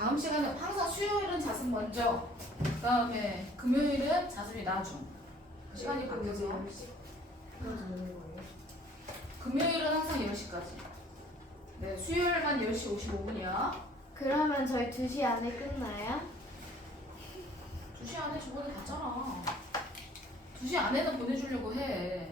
다음 시간에 항상 수요일은 자습 먼저, 그 다음에 금요일은 자습이 나중. 시간이 바뀌어서 금요일은 항상 10시까지. 네, 수요일만 10시 55분이야. 그러면 저희 2시 안에 끝나요? 2시 안에 저번에 갔잖아. 2시 안에는 보내주려고 해.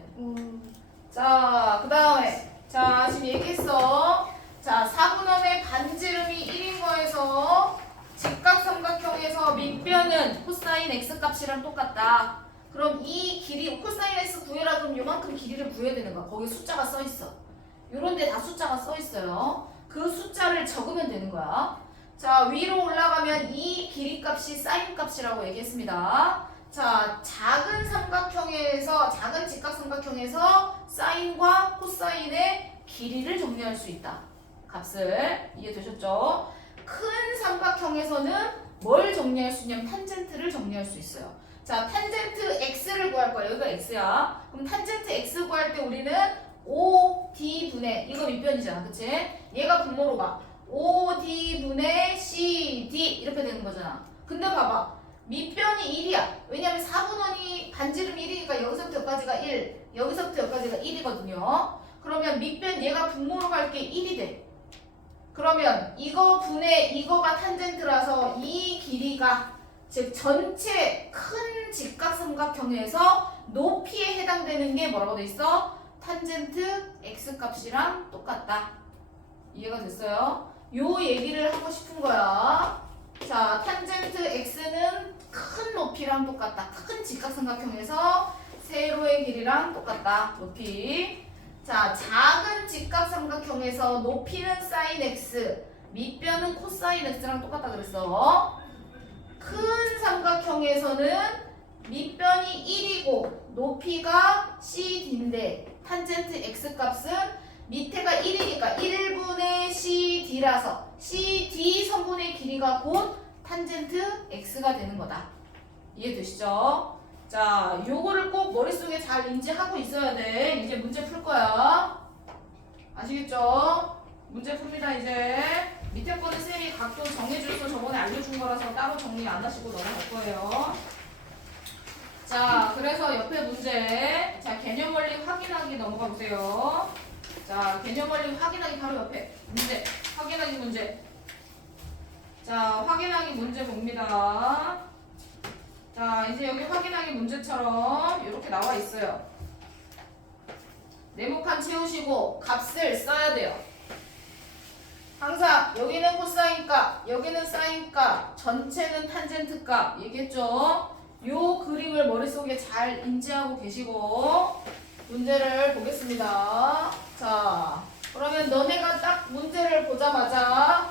자, 그 다음에 자, 지금 얘기했어. 자, 사분원의 반지름이 1인 거에서 직각삼각형에서 밑변은 코사인 x 값이랑 똑같다. 그럼 이 길이 코사인 x 구해라. 그럼 요만큼 길이를 구해야 되는 거야. 거기 숫자가 써 있어. 요런 데 다 숫자가 써 있어요. 그 숫자를 적으면 되는 거야. 자, 위로 올라가면 이 길이 값이 사인 값이라고 얘기했습니다. 자, 작은 삼각형에서, 작은 직각삼각형에서 사인과 코사인의 길이를 정리할 수 있다. 값을. 이해되셨죠? 큰 삼각형에서는 뭘 정리할 수 있냐면 탄젠트를 정리할 수 있어요. 자, 탄젠트 x를 구할 거야. 여기가 x야. 그럼 탄젠트 x 구할 때 우리는 5d분의, 이거 밑변이잖아. 그치? 얘가 분모로 가. 5d분의 cd 이렇게 되는 거잖아. 근데 봐봐. 밑변이 1이야. 왜냐면 4분원이 반지름 1이니까 여기서부터 여기까지가 1, 여기서부터 여기까지가 1이거든요. 그러면 밑변 얘가 분모로 갈 게 1이 돼. 그러면 이거 분의 이거가 탄젠트라서 이 길이가, 즉 전체 큰 직각삼각형에서 높이에 해당되는 게 뭐라고 돼 있어? 탄젠트 x 값이랑 똑같다. 이해가 됐어요? 요 얘기를 하고 싶은 거야. 자, 탄젠트 x는 큰 높이랑 똑같다. 큰 직각삼각형에서 세로의 길이랑 똑같다. 높이. 자, 작은 직각삼각형에서 높이는 사인 x, 밑변은 코사인 x랑 똑같다 그랬어. 큰 삼각형에서는 밑변이 1이고 높이가 cd인데 탄젠트 x 값은 밑에가 1이니까 1분의 cd라서 cd 선분의 길이가 곧 탄젠트 x가 되는 거다. 이해되시죠? 자, 요거를 꼭 머릿속에 잘 인지하고 있어야 돼. 이제 문제 풀 거야. 아시겠죠? 문제 풉니다. 이제 밑에 거는 쌤이 각도 정해줘서 저번에 알려준 거라서 따로 정리 안 하시고 넘어갈 거예요. 자, 그래서 옆에 문제, 자, 개념 원리 확인하기 넘어가 보세요. 자, 개념 원리 확인하기 바로 옆에 문제, 확인하기 문제. 자, 확인하기 문제 봅니다. 자, 이제 여기 확인하기 문제처럼 이렇게 나와 있어요. 네모칸 채우시고 값을 써야 돼요. 항상 여기는 코사인 값, 여기는 사인 값, 전체는 탄젠트 값 얘기했죠? 요 그림을 머릿속에 잘 인지하고 계시고 문제를 보겠습니다. 자, 그러면 너네가 딱 문제를 보자마자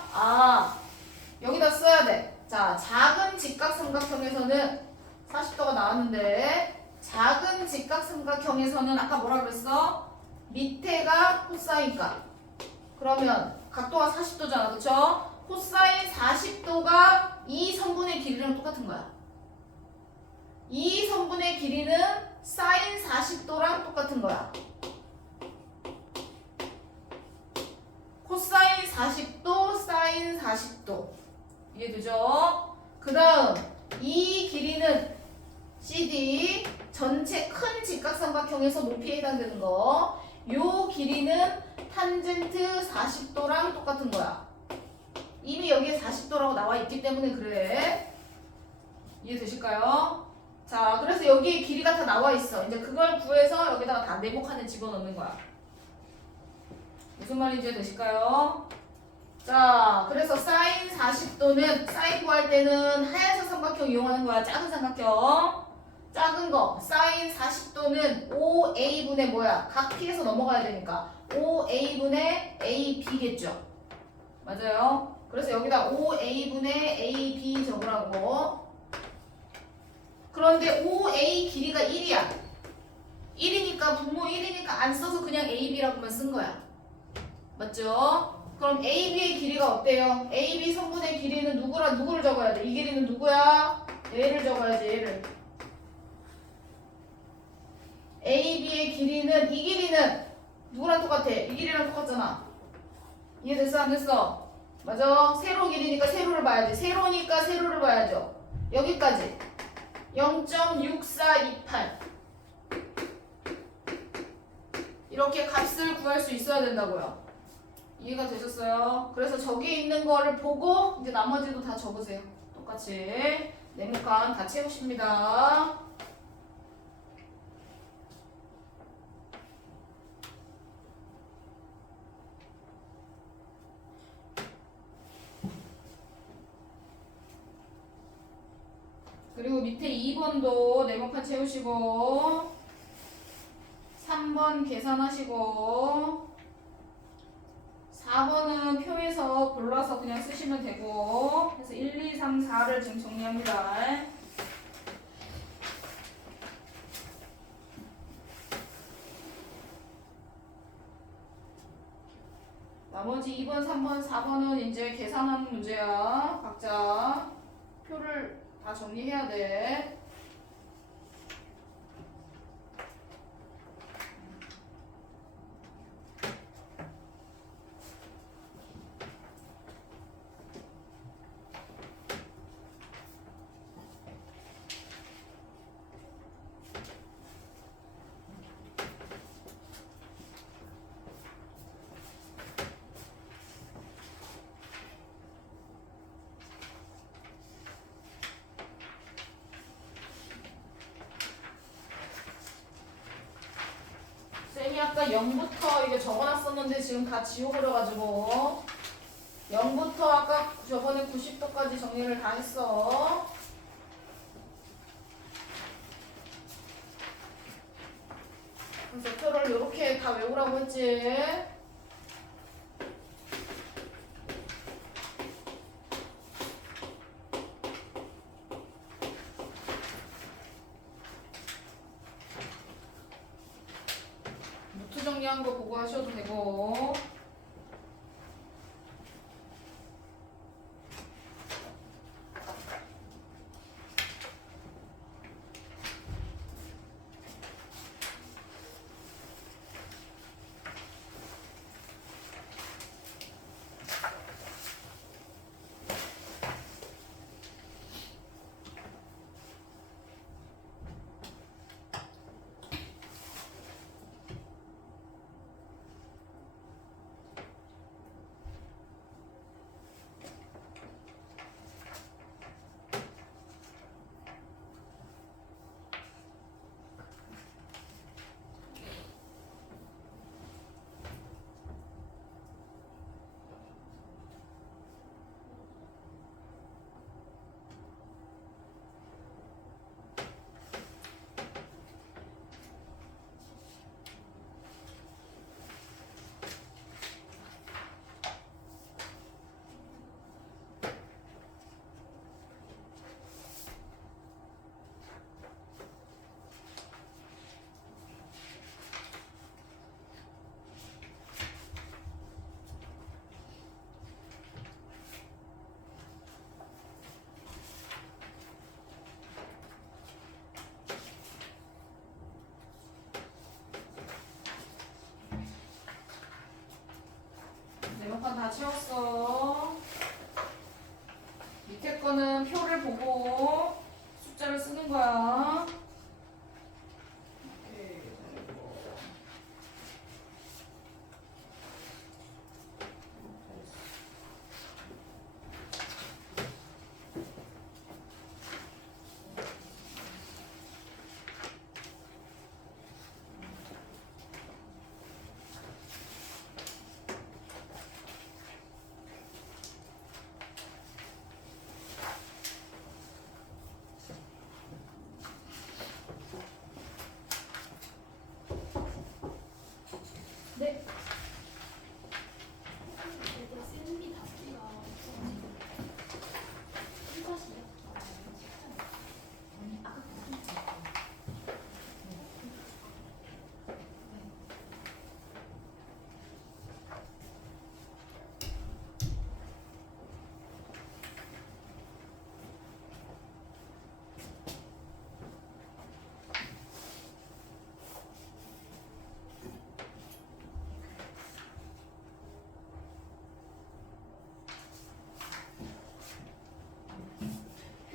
여기다 써야 돼. 자, 작은 직각삼각형에서는 40도가 나왔는데 작은 직각삼각형에서는 아까 뭐라 그랬어? 밑에가 코사인 값. 그러면 각도가 40도잖아. 그쵸? 코사인 40도가 이 선분의 길이랑 똑같은 거야. 이 선분의 길이는 사인 40도랑 똑같은 거야. 코사인 40도, 사인 40도. 이해되죠? 그 다음 이 길이는 CD, 전체 큰 직각삼각형에서 높이에 해당되는 거. 요 길이는 탄젠트 40도랑 똑같은 거야. 이미 여기에 40도라고 나와 있기 때문에 그래. 이해되실까요? 자, 그래서 여기에 길이가 다 나와 있어. 이제 그걸 구해서 여기다가 다 네모칸에 집어넣는 거야. 무슨 말인지 되실까요? 자, 그래서 사인 40도는 사인 구할 때는 하얀색 삼각형 이용하는 거야. 작은 삼각형. 작은 거. 사인 40도는 5a분의 뭐야? 각 P에서 넘어가야 되니까 5a분의 ab겠죠. 맞아요. 그래서 여기다 5a분의 ab 적으라고. 그런데 5a 길이가 1이야. 1이니까 분모 1이니까 안 써서 그냥 ab라고만 쓴 거야. 맞죠? 그럼 AB의 길이가 어때요? AB 성분의 길이는 누구를 적어야 돼? 이 길이는 누구야? 얘를 적어야지, 얘를. AB의 길이는, 이 길이는 누구랑 똑같아? 이 길이랑 똑같잖아. 이해됐어? 안 됐어? 맞아. 세로 길이니까 세로를 봐야지. 세로니까 세로를 봐야죠. 여기까지 0.6428 이렇게 값을 구할 수 있어야 된다고요. 이해가 되셨어요? 그래서 저기 있는 거를 보고 이제 나머지도 다 적으세요. 똑같이 네모칸 다 채우십니다. 그리고 밑에 2번도 네모칸 채우시고 3번 계산하시고 4번은 표에서 골라서 그냥 쓰시면 되고 그래서 1, 2, 3, 4를 지금 정리합니다. 나머지 2번, 3번, 4번은 이제 계산하는 문제야. 각자 표를 다 정리해야 돼. 쌤이 아까 0부터 이게 적어놨었는데 지금 다 지워버려가지고 0부터 아까 저번에 90도까지 정리를 다 했어. 그래서 표를 이렇게 다 외우라고 했지. 노트 정리한 거 보고 하셔도 되고. 네모칸 다 채웠어. 밑에 거는 표를 보고 숫자를 쓰는 거야. 오케이, 잘했고.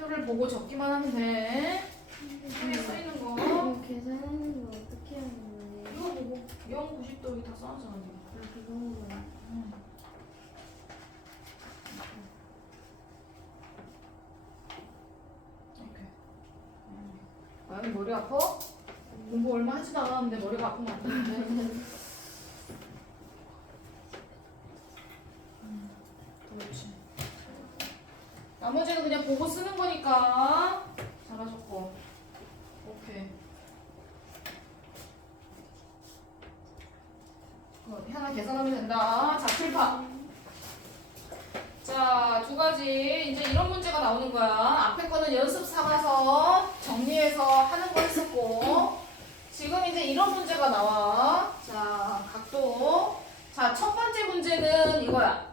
표를 보고 적기만 하면 돼. 표에 써 있는 거. 이거 계산하는 거 어떻게 하는 거예요? 이거 보고 0, 90도 여기 다 써놨잖아. 지금. 그거는 이렇게. 아니 머리 아파? 공부 얼마 하지도 않았는데 머리가 아픈 거 같은데. 그렇지. 나머지는 그냥 보고 쓰는 거니까 잘하셨고. 오케이. 하나 계산하면 된다. 자, 풀파. 자, 두 가지. 이제 이런 문제가 나오는 거야. 앞에 거는 연습 삼아서 정리해서 하는 거 했었고. 지금 이제 이런 문제가 나와. 자, 각도. 자, 첫 번째 문제는 이거야.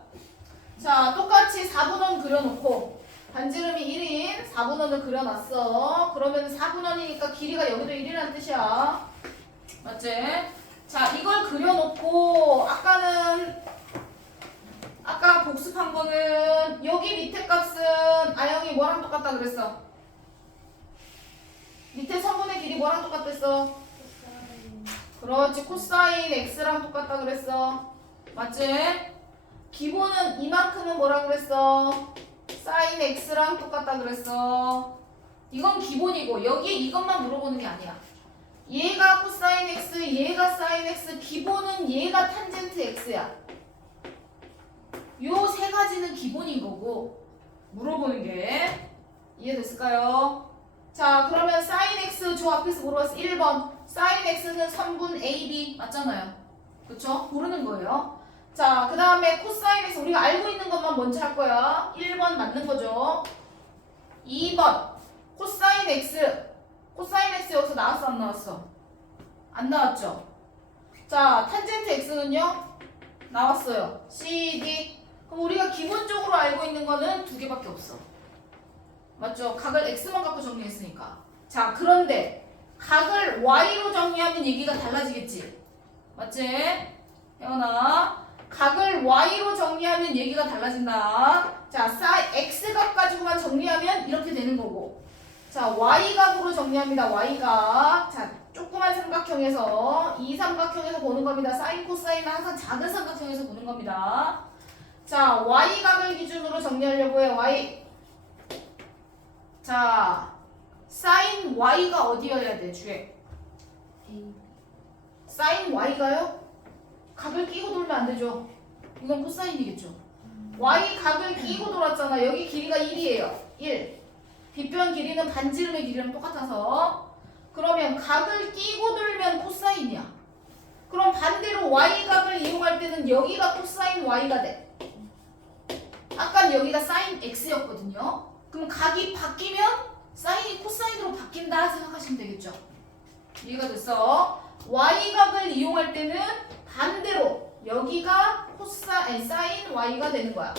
자, 똑같이 4분원 그려놓고 반지름이 1인 4분원을 그려놨어. 그러면 4분원이니까 길이가 여기도 1이라는 뜻이야. 맞지? 자, 이걸 그려놓고 아까 복습한 거는 여기 밑에 값은 아영이 뭐랑 똑같다 그랬어? 밑에 선분의 길이 뭐랑 똑같댔어? 그렇지, 코사인 x랑 똑같다 그랬어. 맞지? 기본은 이만큼은 뭐라 그랬어? 사인 x랑 똑같다 그랬어. 이건 기본이고 여기에 이것만 물어보는 게 아니야. 얘가 코사인 x, 얘가 사인 x, 기본은 얘가 탄젠트 x야. 요 세 가지는 기본인 거고 물어보는 게 이해됐을까요? 자, 그러면 사인 x 저 앞에서 물어봤어. 1번 사인 x는 3분 ab 맞잖아요. 그쵸? 고르는 거예요. 자, 그 다음에 코사인 x 우리가 알고 있는 것만 먼저 할 거야. 1번 맞는 거죠. 2번 코사인 x. 코사인 x 여기서 나왔어 안 나왔어? 안 나왔죠? 자, 탄젠트 x는요? 나왔어요. CD. 그럼 우리가 기본적으로 알고 있는 거는 두 개밖에 없어. 맞죠? 각을 x만 갖고 정리했으니까. 자, 그런데 각을 y로 정리하면 얘기가 달라지겠지? 맞지? 혜원아, 각을 y로 정리하면 얘기가 달라진다. 자, x각 가지고만 정리하면 이렇게 되는 거고. 자, y각으로 정리합니다. y각. 자, 조그만 삼각형에서 이 삼각형에서 보는 겁니다. 사인 코사인은 항상 작은 삼각형에서 보는 겁니다. 자, y각을 기준으로 정리하려고 해요. y. 자, 사인 y가 어디여야 돼? 주에. 사인 y가요? 각을 끼고 돌면 안 되죠. 이건 코사인이겠죠. y 각을 끼고 돌았잖아. 여기 길이가 1이에요. 1. 빗변 길이는 반지름의 길이랑 똑같아서. 그러면 각을 끼고 돌면 코사인이야. 그럼 반대로 y각을 이용할 때는 여기가 코사인 y가 돼. 아까 여기가 사인 x였거든요. 그럼 각이 바뀌면 사인이 코사인으로 바뀐다 생각하시면 되겠죠. 이해가 됐어? y각을 이용할 때는 반대로 여기가 사인 y가 되는 거야.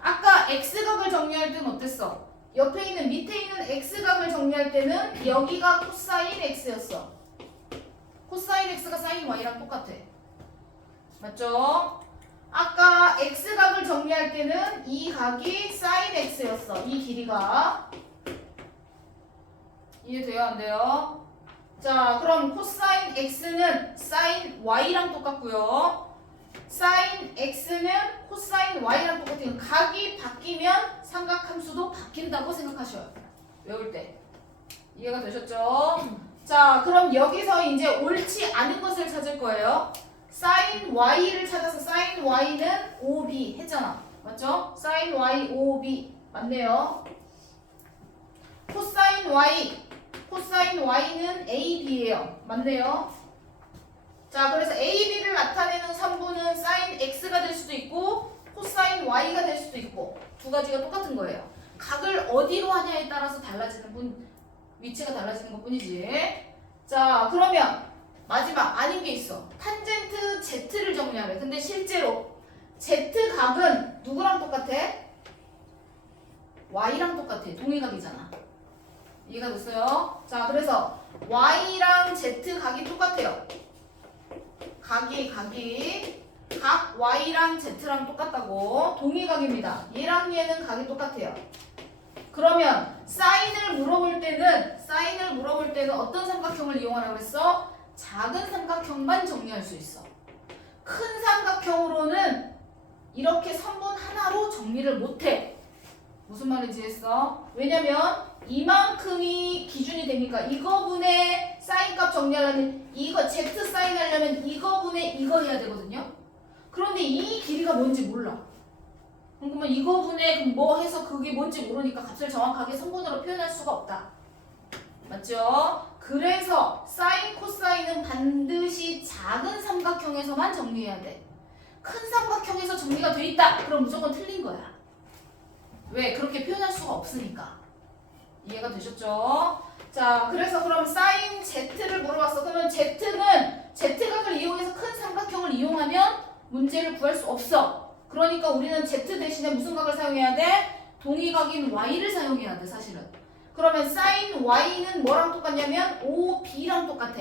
아까 x각을 정리할 때는 어땠어? 옆에 있는 밑에 있는 x각을 정리할 때는 여기가 코사인 x였어. 코사인 x가 사인 y랑 똑같아. 맞죠? 아까 x각을 정리할 때는 이 각이 사인 x였어. 이 길이가. 이해돼요? 안 돼요? 자, 그럼 코사인 x는 사인 y랑 똑같고요. 사인 x는 코사인 y랑 똑같아요. 각이 바뀌면 삼각함수도 바뀐다고 생각하셔요. 외울 때. 이해가 되셨죠? 자, 그럼 여기서 이제 옳지 않은 것을 찾을 거예요. 사인 y를 찾아서 사인 y는 5b 했잖아. 맞죠? 사인 y 5b 맞네요. 코사인 y는 ab예요. 맞네요. 자, 그래서 ab를 나타내는 선분은 사인 x가 될 수도 있고 코사인 y가 될 수도 있고 두 가지가 똑같은 거예요. 각을 어디로 하냐에 따라서 달라지는 위치가 달라지는 것 뿐이지. 자, 그러면 마지막 아닌 게 있어. 탄젠트 z를 정리하래. 근데 실제로 z각은 누구랑 똑같아? y랑 똑같아. 동일각이잖아. 이해가 됐어요? 자, 그래서 y랑 z각이 똑같아요. 각이 각 y랑 z랑 똑같다고. 동의각입니다. 얘랑 얘는 각이 똑같아요. 그러면 사인을 물어볼 때는 어떤 삼각형을 이용하라고 그랬어? 작은 삼각형만 정리할 수 있어. 큰 삼각형으로는 이렇게 선분 하나로 정리를 못해. 무슨 말인지 했어? 왜냐면 이만큼이 기준이 되니까 이거분의 사인값 정리하려면 이거 z 사인 하려면 이거분의 이거 해야 되거든요. 그런데 이 길이가 뭔지 몰라. 그러면 이거분의 뭐 해서 그게 뭔지 모르니까 값을 정확하게 성분으로 표현할 수가 없다. 맞죠? 그래서 사인, 코사인은 반드시 작은 삼각형에서만 정리해야 돼. 큰 삼각형에서 정리가 돼 있다. 그럼 무조건 틀린 거야. 왜? 그렇게 표현할 수가 없으니까. 이해가 되셨죠? 자, 그래서 그럼 사인 Z를 물어봤어. 그러면 Z는 Z각을 이용해서 큰 삼각형을 이용하면 문제를 구할 수 없어. 그러니까 우리는 Z 대신에 무슨 각을 사용해야 돼? 동의각인 Y를 사용해야 돼, 사실은. 그러면 사인 Y는 뭐랑 똑같냐면 OB랑 똑같아.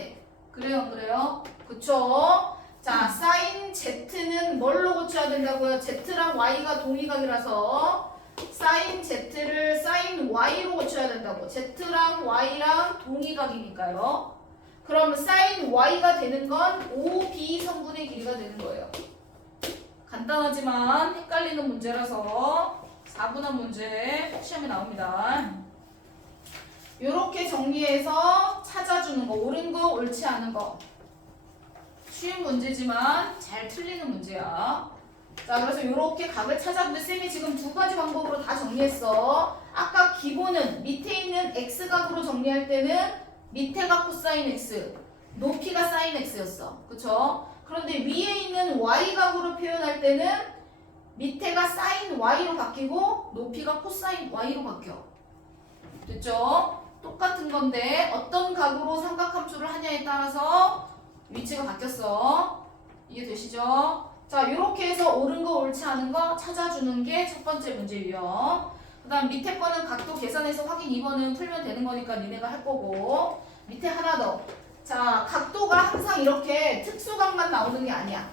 그래요, 안 그래요? 그쵸? 자, 사인 Z는 뭘로 고쳐야 된다고요? Z랑 Y가 동의각이라서 사인 Z를 사인 Y로 고쳐야 된다고. Z랑 Y랑 동의각이니까요. 그럼 사인 Y가 되는 건 OB 성분의 길이가 되는 거예요. 간단하지만 헷갈리는 문제라서 4분한 문제 시험에 나옵니다. 이렇게 정리해서 찾아주는 거, 옳은 거, 옳지 않은 거. 쉬운 문제지만 잘 틀리는 문제야. 자, 그래서 이렇게 각을 찾아보는데 쌤이 지금 두 가지 방법으로 다 정리했어. 아까 기본은 밑에 있는 x각으로 정리할 때는 밑에가 코사인 x, 높이가 사인 x였어. 그쵸? 그런데 위에 있는 y각으로 표현할 때는 밑에가 사인 y로 바뀌고 높이가 코사인 y로 바뀌어. 됐죠? 똑같은 건데 어떤 각으로 삼각함수를 하냐에 따라서 위치가 바뀌었어. 이해되시죠? 자, 이렇게 해서 옳은 거 옳지 않은 거 찾아주는 게 첫 번째 문제 유형. 그 다음 밑에 거는 각도 계산해서 확인 2번은 풀면 되는 거니까 니네가 할 거고. 밑에 하나 더. 자, 각도가 항상 이렇게 특수각만 나오는 게 아니야.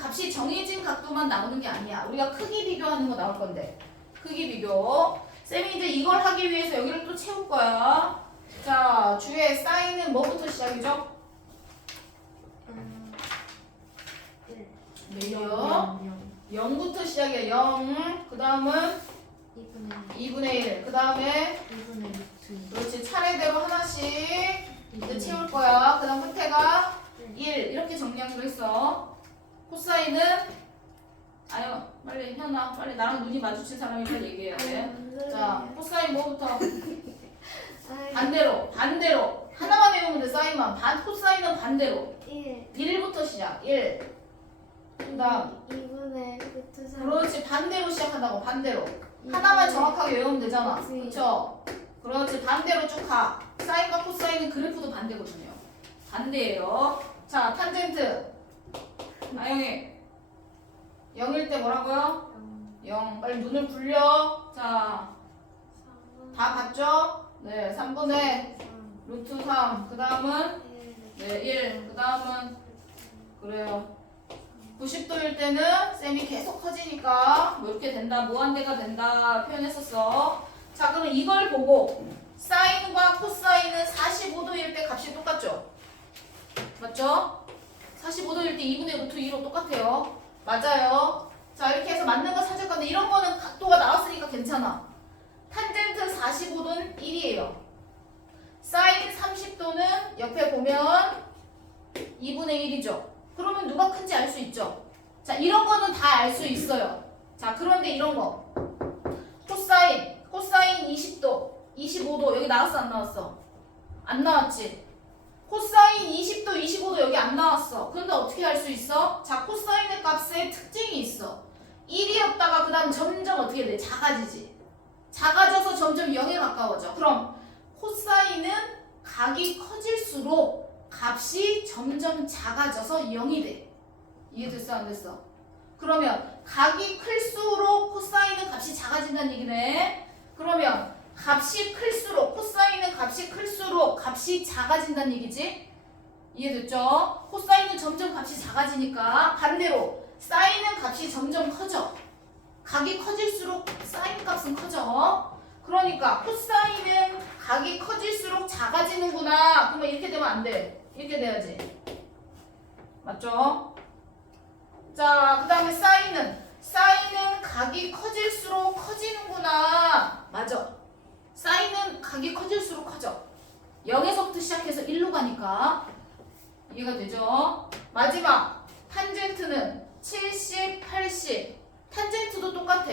값이 정해진 각도만 나오는 게 아니야. 우리가 크기 비교하는 거 나올 건데. 크기 비교. 쌤이 이제 이걸 하기 위해서 여기를 또 채울 거야. 자, 주에 사인은 뭐부터 시작이죠? 네요. 0부터 시작이야. 0. 그 다음은 2분의 1. 그 다음에 2분의 루트. 그렇지. 차례대로 하나씩 이제 채울 거야. 그 다음 끝에가 1. 이렇게 정리하기로 했어. 코사인은 아유 빨리 현아 빨리 나랑 눈이 마주친 사람이니까 얘기해야 돼. 자, 코사인 뭐부터? 반대로 하나만 외우면 돼. 사인만. 코사인은 반대로 1. 1부터 시작. 1. 그 다음 2분의 루트 3. 그렇지. 반대로 시작한다고. 반대로 하나만 정확하게 외우면 되잖아. 그쵸? 그렇지. 반대로 쭉 가. 사인과 코사인은 그래프도 반대거든요. 반대예요. 자, 탄젠트 나영이 0일 때 뭐라고요? 0. 빨리 눈을 굴려. 자, 다 봤죠? 네, 3분의 루트 3. 그 다음은 네, 1. 그 다음은 그래요. 90도일 때는 쌤이 계속 커지니까 뭐 이렇게 된다, 무한대가 된다 표현했었어. 자, 그럼 이걸 보고 사인과 코사인은 45도일 때 값이 똑같죠? 맞죠? 45도일 때 2분의 루트 2로 똑같아요. 맞아요. 자, 이렇게 해서 맞는 거 찾을 건데 이런 거는 각도가 나왔으니까 괜찮아. 탄젠트 45도는 1이에요. 사인 30도는 옆에 보면 2분의 1이죠. 그러면 누가 큰지 알 수 있죠. 자, 이런 거는 다 알 수 있어요. 자, 그런데 이런 거 코사인 20도 25도 여기 나왔어 안 나왔어? 안 나왔지. 코사인 20도 25도 여기 안 나왔어. 그런데 어떻게 알 수 있어? 자, 코사인의 값에 특징이 있어. 1이었다가 그 다음 점점 어떻게 돼? 작아지지. 작아져서 점점 0에 가까워져. 그럼 코사인은 각이 커질수록 값이 점점 작아져서 0이 돼. 이해됐어 안 됐어? 그러면 각이 클수록 코사인은 값이 작아진다는 얘기네. 그러면 값이 클수록 코사인은 값이 클수록 값이 작아진다는 얘기지? 이해됐죠? 코사인은 점점 값이 작아지니까 반대로 사인은 값이 점점 커져. 각이 커질수록 사인 값은 커져. 그러니까 코사인은 각이 커질수록 작아지는구나. 그러면 이렇게 되면 안 돼. 이렇게 돼야지. 맞죠? 자, 그 다음에 사인은 각이 커질수록 커지는구나. 맞아. 사인은 각이 커질수록 커져. 0에서부터 시작해서 1로 가니까 이해가 되죠? 마지막 탄젠트는 70, 80. 탄젠트도 똑같아.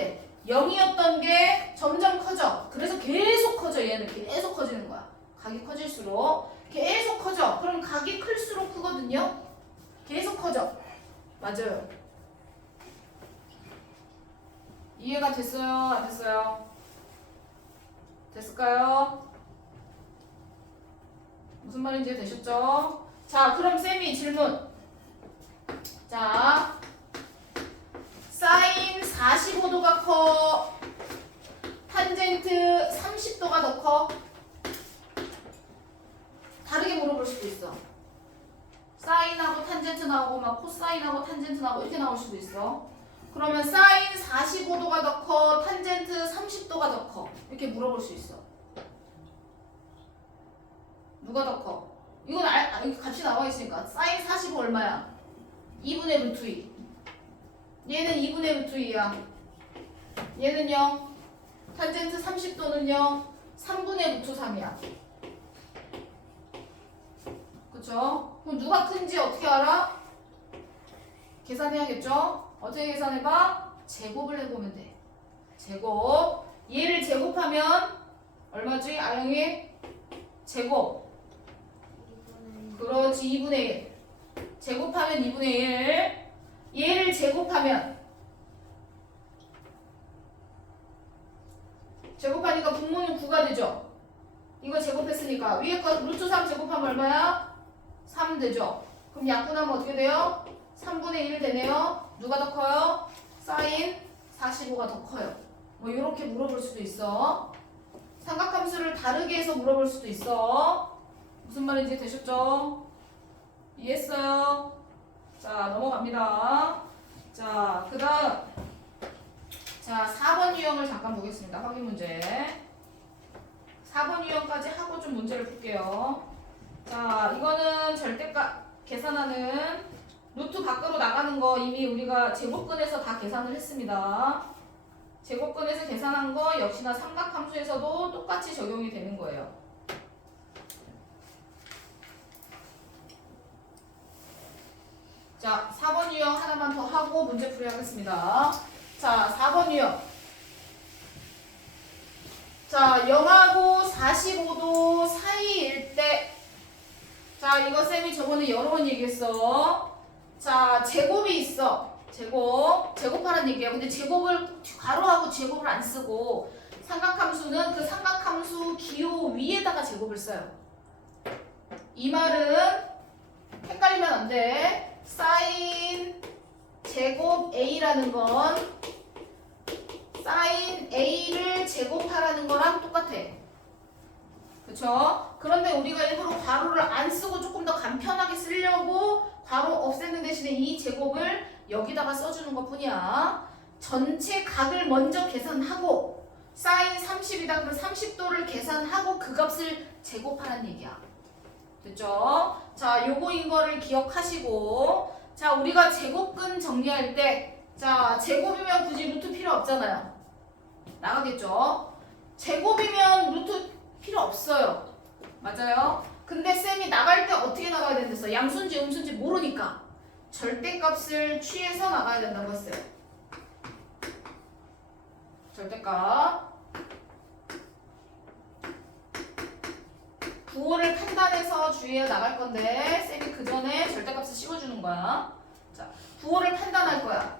0이었던 게 점점 커져. 그래서 계속 커져. 얘는 계속 커지는 거야. 각이 커질수록 계속 커져. 그럼 각이 클수록 크거든요. 계속 커져. 맞아요. 이해가 됐어요? 안 됐어요? 됐을까요? 무슨 말인지 되셨죠? 자, 그럼 쌤이 질문. 자, 사인 45도가 커? 탄젠트 30도가 더 커? 다르게 물어볼 수도 있어. 사인하고 탄젠트 나오고 막 코사인하고 탄젠트 나오고 이렇게 나올 수도 있어. 그러면 사인 45도가 더 커? 탄젠트 30도가 더 커? 이렇게 물어볼 수 있어. 누가 더 커? 이건 여기 값이 나와 있으니까 사인 45 얼마야? 2분의 루트 2. 얘는 2분의 루트 2야. 얘는 0. 탄젠트 30도는 0. 3분의 루트 3이야. 그쵸? 그럼 누가 큰지 어떻게 알아? 계산해야겠죠? 어떻게 계산해봐? 제곱을 해보면 돼. 제곱. 얘를 제곱하면 얼마지? 아영이? 제곱. 그렇지. 2분의 1. 제곱하면 2분의 1. 얘를 제곱하면 제곱하니까 분모는 9가 되죠. 이거 제곱했으니까 위에 거 루트 3 제곱하면 얼마야? 3 되죠. 그럼 약분하면 어떻게 돼요? 3분의 1 되네요. 누가 더 커요? 사인 45가 더 커요. 뭐 이렇게 물어볼 수도 있어. 삼각함수를 다르게 해서 물어볼 수도 있어. 무슨 말인지 되셨죠? 이해했어요? 자, 넘어갑니다. 자, 그 다음. 자, 4번 유형을 잠깐 보겠습니다. 확인 문제. 4번 유형까지 하고 좀 문제를 풀게요. 자, 이거는 절대값 계산하는 루트 밖으로 나가는 거 이미 우리가 제곱근에서 다 계산을 했습니다. 제곱근에서 계산한 거 역시나 삼각함수에서도 똑같이 적용이 되는 거예요. 자, 4번 유형 하나만 더 하고 문제 풀이 하겠습니다. 자, 4번 유형. 자, 0하고 45도 사이일 때. 자, 이거 쌤이 저번에 여러 번 얘기했어. 자, 제곱이 있어. 제곱하라는 얘기야. 근데 제곱을 괄호하고 제곱을 안 쓰고 삼각함수는 그 삼각함수 기호 위에다가 제곱을 써요. 이 말은 헷갈리면 안 돼. 사인 제곱 A라는 건 사인 A를 제곱하라는 거랑 똑같아. 그쵸? 그런데 우리가 일부러 괄호를 안 쓰고 조금 더 간편하게 쓰려고 괄호 없애는 대신에 이 제곱을 여기다가 써주는 것 뿐이야. 전체 각을 먼저 계산하고 사인 30이다 그러면 30도를 계산하고 그 값을 제곱하라는 얘기야. 됐죠? 자, 요거인 거를 기억하시고, 자, 우리가 제곱근 정리할 때, 자, 제곱이면 굳이 루트 필요 없잖아요. 나가겠죠? 제곱이면 루트 필요 없어요. 맞아요? 근데 쌤이 나갈 때 어떻게 나가야 된댔어? 양수인지 음수인지 모르니까 절대값을 취해서 나가야 된다고 했어요. 절대값. 부호를 판단해서 주의해 나갈 건데 쌤이 그 전에 절대값을 씌워주는 거야. 자, 부호를 판단할 거야.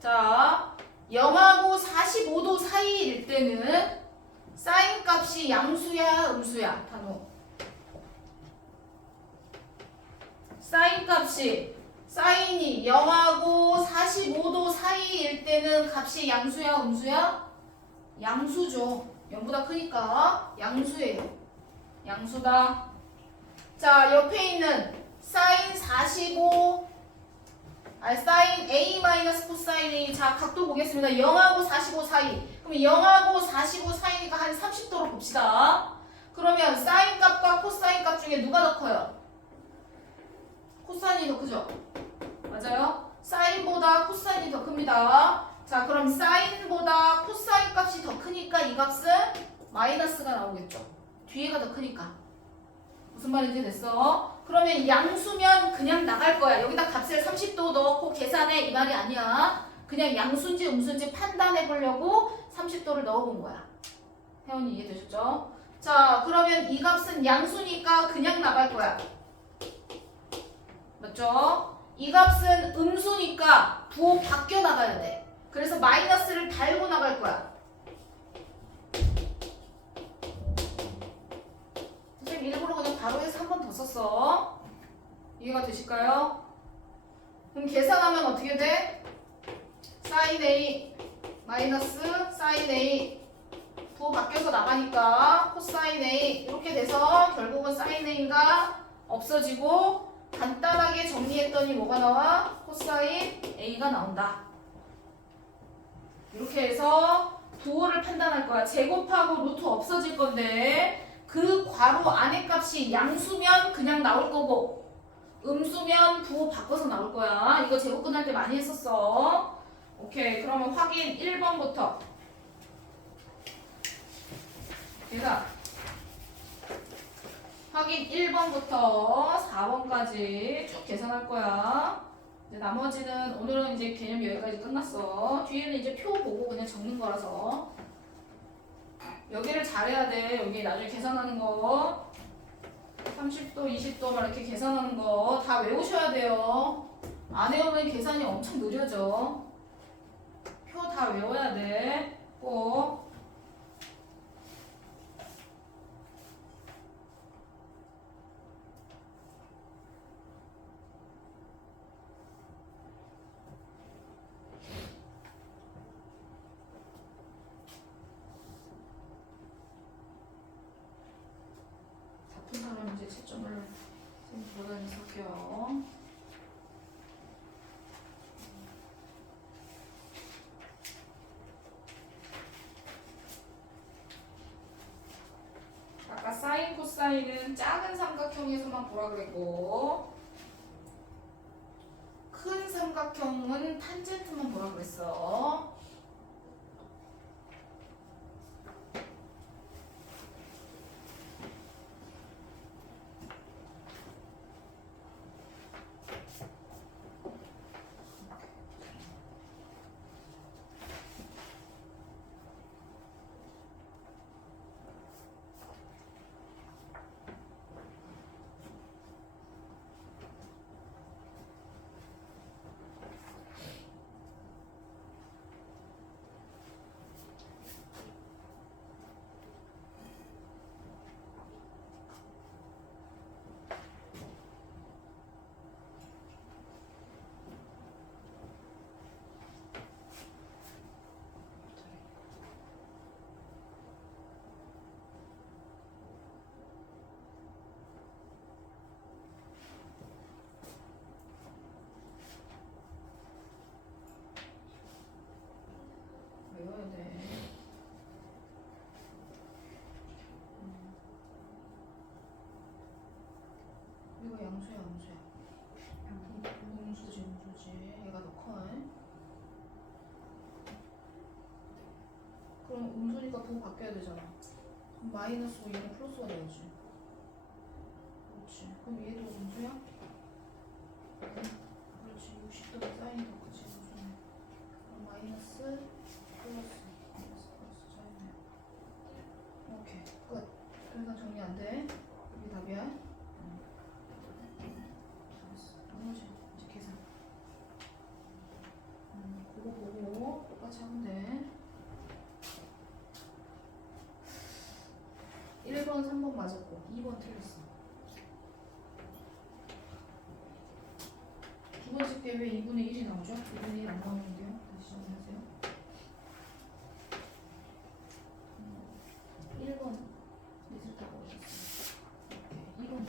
자, 0하고 45도 사이일 때는 사인 값이 양수야, 음수야? 단호. 사인 값이 사인이 0하고 45도 사이일 때는 값이 양수야, 음수야? 양수죠. 0보다 크니까 양수예요. 양수다. 자, 옆에 있는 사인 45, 사인 A 마이너스 코사인 A. 자, 각도 보겠습니다. 0하고 45 사이. 그럼 0하고 45 사이니까 한 30도로 봅시다. 그러면 사인 값과 코사인 값 중에 누가 더 커요? 코사인이 더 크죠? 맞아요? 사인보다 코사인이 더 큽니다. 자, 그럼 사인보다 코사인 값이 더 크니까 이 값은 마이너스가 나오겠죠. 뒤에가 더 크니까. 무슨 말인지 됐어? 그러면 양수면 그냥 나갈 거야. 여기다 값을 30도 넣고 계산해 이 말이 아니야. 그냥 양수인지 음수인지 판단해 보려고 30도를 넣어본 거야. 혜원이 이해되셨죠? 자, 그러면 이 값은 양수니까 그냥 나갈 거야. 맞죠? 이 값은 음수니까 부호 바뀌어 나가야 돼. 그래서 마이너스를 달고 나갈 거야. 선생님 일부러 그냥 바로 해서 한 번 더 썼어. 이해가 되실까요? 그럼 계산하면 어떻게 돼? 사인 A 마이너스 사인 A 부호 바뀌어서 나가니까 코사인 A 이렇게 돼서 결국은 사인 A가 없어지고 간단하게 정리했더니 뭐가 나와? 코사인 A가 나온다. 이렇게 해서 부호를 판단할 거야. 제곱하고 루트 없어질 건데 그 괄호 안에 값이 양수면 그냥 나올 거고 음수면 부호 바꿔서 나올 거야. 이거 제곱 끝날 때 많이 했었어. 오케이. 그러면 확인 1번부터 계산. 확인 1번부터 4번까지 쭉 계산할 거야. 이제 나머지는 오늘은 이제 개념 여기까지 끝났어. 뒤에는 이제 표 보고 그냥 적는 거라서 여기를 잘해야 돼. 여기 나중에 계산하는 거 30도, 20도 막 이렇게 계산하는 거 다 외우셔야 돼요. 안 외우면 계산이 엄청 느려져. 표 다 외워야 돼. 꼭. 작품 사람 이제 채점을 좀 돌아다니면서 할게요. 아까 사인, 코사인은 작은 삼각형에서만 보라 그랬고 큰 삼각형은 탄젠트만 보라 그랬어. 외워야 돼. 이거 양수야, 음수야? 음수지, 음수지. 얘가 더 커. 그럼 음수니까 부호 바뀌어야 되잖아. 그럼 마이너스고 얘는 플러스가 되지. 그렇지. 그럼 얘도 음수야? 그렇지. 60도 사인이 더 크지, 음수는. 그럼 마이너스, 플러스 짜리네. 오케이. 끝. 더 이상 정리 안 돼. 이게 답이야. 나머지 이제 계산. 그거 보고 똑같이 하면 돼. 1번, 3번 맞았고 2번 틀렸어. 두 번째 게 왜 2분의 1이 나오죠? 2분의 1 안 나오는데요? 다시 정리하세요. 1번 밑을 다 보셨어요. 오케이. 2번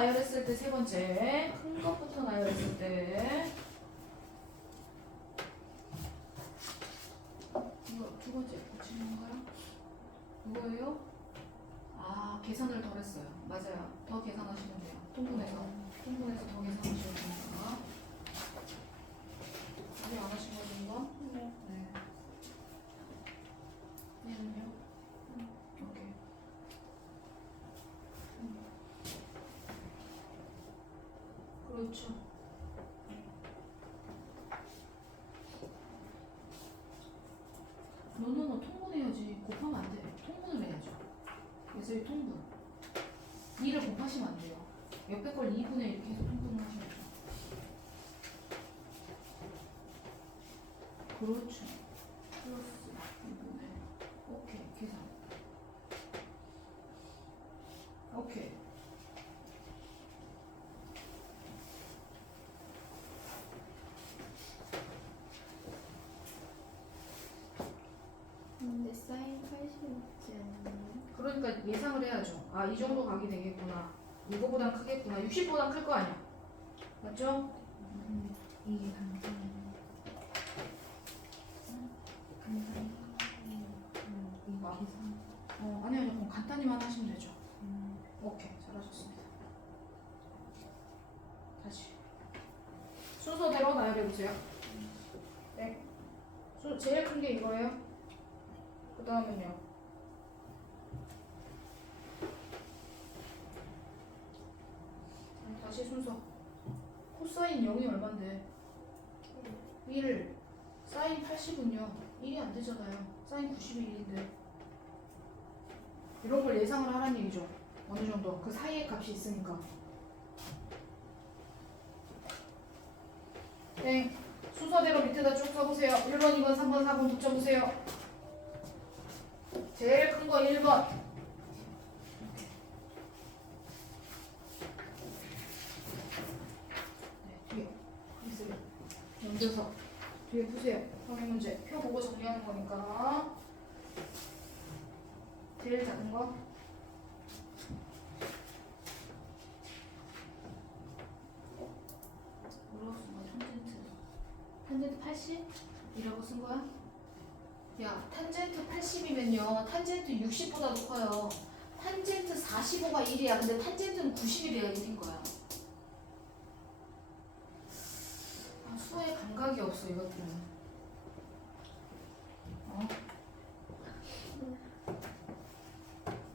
나열했을 때 세 번째. 큰 것부터 나열했을 때. 이거 두 번째 고치는 건가요? 이거예요? 아, 계산을 덜 했어요. 맞아요. 더 계산하시면 돼요. 통분해서 더 계산하시면 됩니다. 아직 안 하신 거죠, 이거? 네. 네. 얘는요? 오케이. 그렇죠. 너는 통분해야지. 곱하면 안 돼. 통분을 해야죠. 그래서 이 통분. 2를 곱하시면 안 돼요. 옆에 걸 2분의 이렇게 해서 통분을 하시면 돼요. 그렇죠. 플러스 2분의. 오케이. 계산. 오케이. 근데 사인 80이지 않나요? 그러니까 예상을 해야죠. 아, 이 정도 가게 되겠구나. 이거보단 크겠구나. 60보단 클 거 아니야. 맞죠? 이게 간단해요. 이거. 아니요. 그럼 간단히만 하시면 되죠. 오케이. 잘하셨습니다. 다시. 순서대로 나열해보세요. 네. 제일 큰 게 이거예요. 그 다음은요. 다시 순서. 코사인 0이 얼만데? 1. 사인 80은요. 1이 안 되잖아요. 사인 91인데. 이런 걸 예상을 하라는 얘기죠. 어느 정도. 그 사이에 값이 있으니까. 네. 순서대로 밑에다 쭉 써보세요. 1번, 2번, 3번, 4번 붙여보세요. 제일 큰 거 1번. 네, 뒤에. 있어요. 얹어서 뒤에 푸세요. 확인 문제. 표 보고 정리하는 거니까. 제일 작은 거. 뭐라고 쓴 거야? 탄젠트 80? 이라고 쓴 거야? 야, 탄젠트 80이면요. 탄젠트 60보다도 커요. 탄젠트 45가 1이야. 근데 탄젠트는 90이래야 1인 거야. 아, 수에 감각이 없어, 이것들은. 어?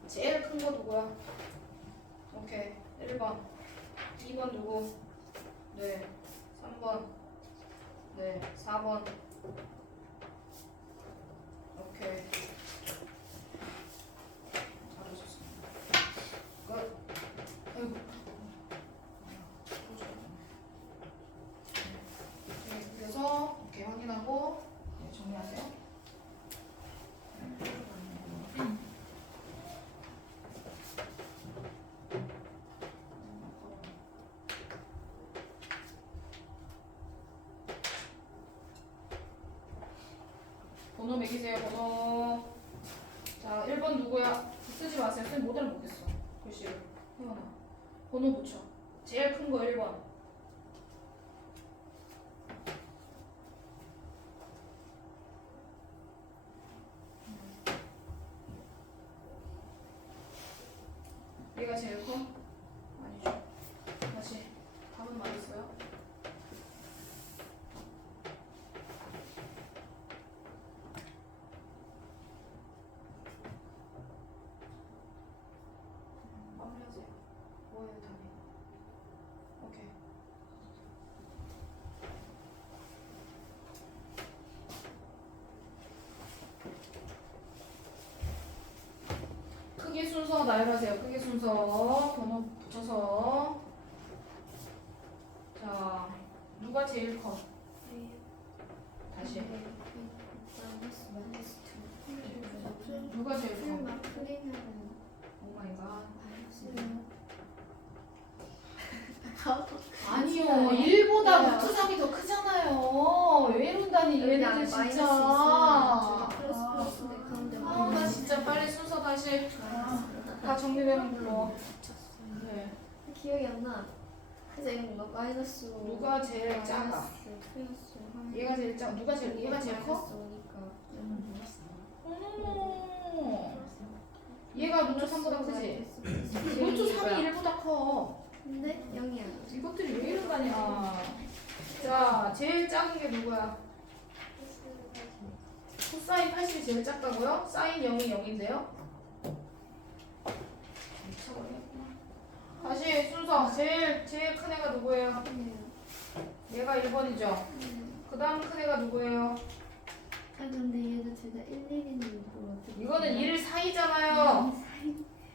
제일 큰 거 누구야? 오케이. 1번. 2번 누구? 네. 3번. 네. 4번. 오케이. 잘하셨습니다. 끝. 아이고. 네, 그래서 오케이 확인하고 네, 정리하세요. 번호 매기세요. 번호. 자, 1번 누구야? 쓰지 마세요. 쌤 모델 못했어. 글씨를. 혜원아. 번호 붙여. 제일 큰 거 1번. 얘가 제일 커? 아니죠. 다시. 답은 맞았어요? 마무리하세요. 뭐예요 답이? 오케이. 크기 순서 나열하세요. 크기 순서 번호 붙여서. 자, 누가 제일 커? 다시. 누가 제일 커? 오 마이 갓. 아니요, 1보다 루트 3이 더 크잖아요. 왜 이런다니 얘네들 진짜. 나 진짜 빨리 순서 다시 다 정리되는 걸로. 네. 기억이 안 나. 그래서 이거 뭔가 마이너스 누가 제일 작아? 플러스 얘가 제일 작아. 누가 제일 얘가 제일 커? 오니까 어머머. 얘가 루트 3보다 크지? 루트 3이 1보다 커. 근데 0이 아니야. 이것들이 왜 이러다냐. 자, 제일 작은 게 누구야? 코사인 80이 제일 작다고요? 사인 0이 0인데요? 미쳐버리겠구나. 다시 순서. 제일 큰 애가 누구예요? 얘가 1번이죠. 그 다음 큰 애가 누구예요? 아 근데 얘도 둘 다 1,1이는 뭐 어떻게? 이거는 1 사이잖아요.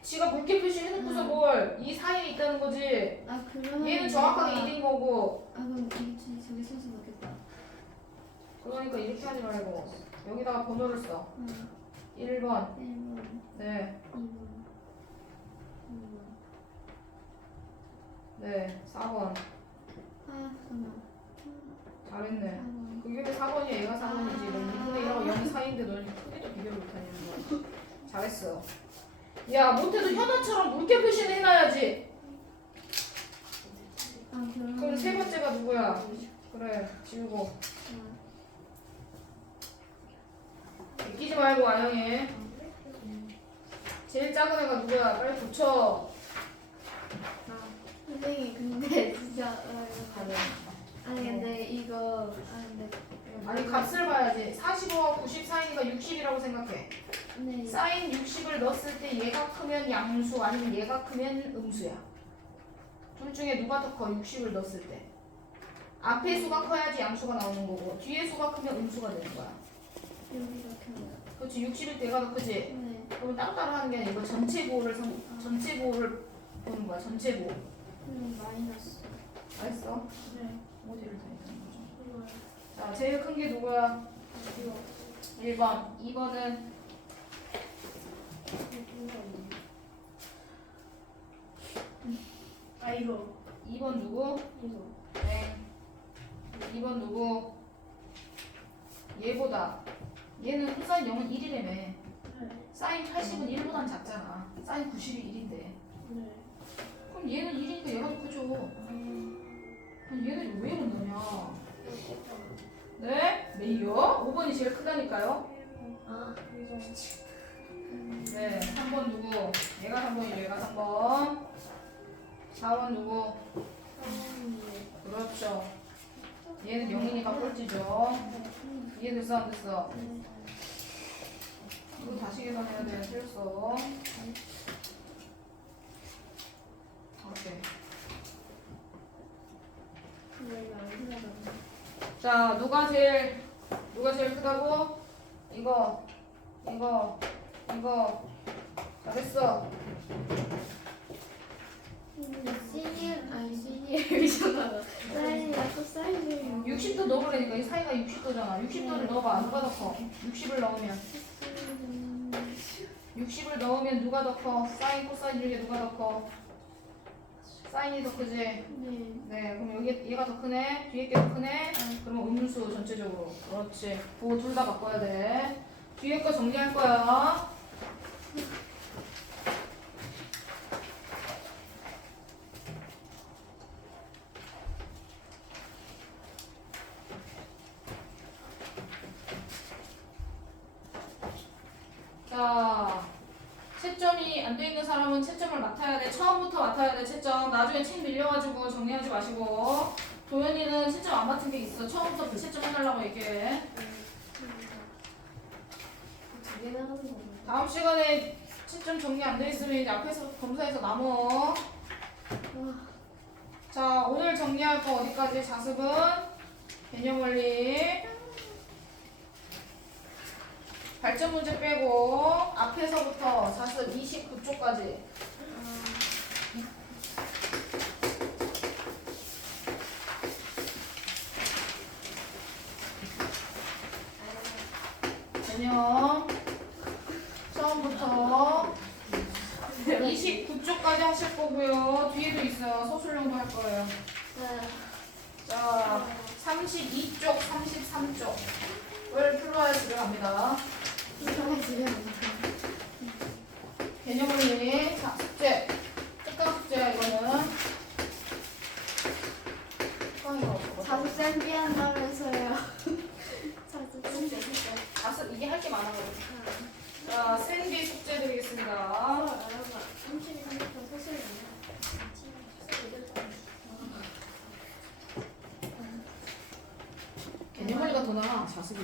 지가 굵게 표시해놓고서 뭘? 이 사이에 있다는 거지. 아 그러면 얘는 정확하게 1인 거고. 아 그럼 이 저기 순서 넣겠다. 그러니까 이렇게 하지 말고 여기다가 번호를 써. 1번. 1번, 네. 2번, 3번. 네. 4번. 아 잠깐만. 잘했네. 4번. 그게 왜 4번이야? 얘가 4번이지. 너 2분의 1하고 0이 사이인데 너 크게도 비교를 못하냐는 거야. 잘했어. 야, 못해도 현아처럼 굵게 표시는 해놔야지. 아 그럼 세 번째가 누구야? 그래, 지우고. 끼지 말고 아영이. 제일 작은 애가 누구야? 빨리 붙여. 선생님 근데 진짜 가네. 아니 근데 이거 근데 아니 값을 봐야지. 45와 90 사이니까 60이라고 생각해. 네. 사인 60을 넣었을 때 얘가 크면 양수 아니면 얘가 크면 음수야. 둘 중에 누가 더 커? 60을 넣었을 때. 앞에 수가 커야지 양수가 나오는 거고 뒤에 수가 크면 음수가 되는 거야. 여기가 켜요. 그렇지. 60일 때가 더 크지. 네. 그러면 따로따로 하는 게 아니라 이거 전체 보호를 보는 거야. 전체 보호. 마이너스. 알았어? 네. 어디를 다 있는 거죠? 자, 제일 큰 게 누구야? 1번. 2번은 아 이거 2번 누구? 이거. 네. 2번 누구? 얘보다 얘는 코사인 0은 1이라며. 사인 80은 1보단 작잖아. 사인 90이 1인데. 네. 그럼 얘는 1이니까 얘가 더 크죠. 그럼 얘는 왜 이런다냐? 네? 네요? 5번이 제일 크다니까요. 아 이거. 네. 3번 누구? 얘가 3번이죠. 얘가 3번. 4번 누구? 그렇죠. 얘는 0이니까 꼴찌죠. 이해됐어? 안 됐어? 이거 다시 계산해야 돼. 틀렸어. 오케이. 자, 누가 제일 크다고? 이거. 잘했어. 시니어이잖아. 사인이랑 코사인이랑 60도 넣으라니까. 이 사이가 60도잖아. 60도를 넣어봐. 누가 더 커? 60을 넣으면. 60을 넣으면 누가 더 커? 사인, 코사인 중에 누가 더 커? 사인이 더 크지? 네. 네, 그럼 여기 얘가 더 크네. 뒤에 게 더 크네. 그러면 음수 전체적으로. 그렇지. 그거 둘 다 바꿔야 돼. 뒤에 거 정리할 거야. 자, 채점이 안 돼 있는 사람은 채점을 맡아야 돼. 처음부터 맡아야 돼. 채점. 나중에 책 밀려가지고 정리하지 마시고. 도현이는 채점 안 맡은 게 있어. 처음부터 그 채점 해달라고 얘기해. 두개 나가는 거. 다음 시간에 채점 정리 안 돼 있으면 이제 앞에서 검사해서 남어. 자, 오늘 정리할 거 어디까지? 자습은 개념 원리. 발전 문제 빼고 앞에서부터 자습 29쪽까지. 개념 처음부터 29쪽까지 하실 거고요. 뒤에도 있어요. 서술형도 할 거예요. 자, 32쪽, 33쪽을 풀어야 집에 갑니다. 개념 원리. 자, 숙제. 특강 숙제야, 이거는. 한다면서요. 자주 숙제. 자습 이게 할 게 많아가지고. 자, 샌디 숙제 드리겠습니다. 개념원리가 더 나아, 자습이.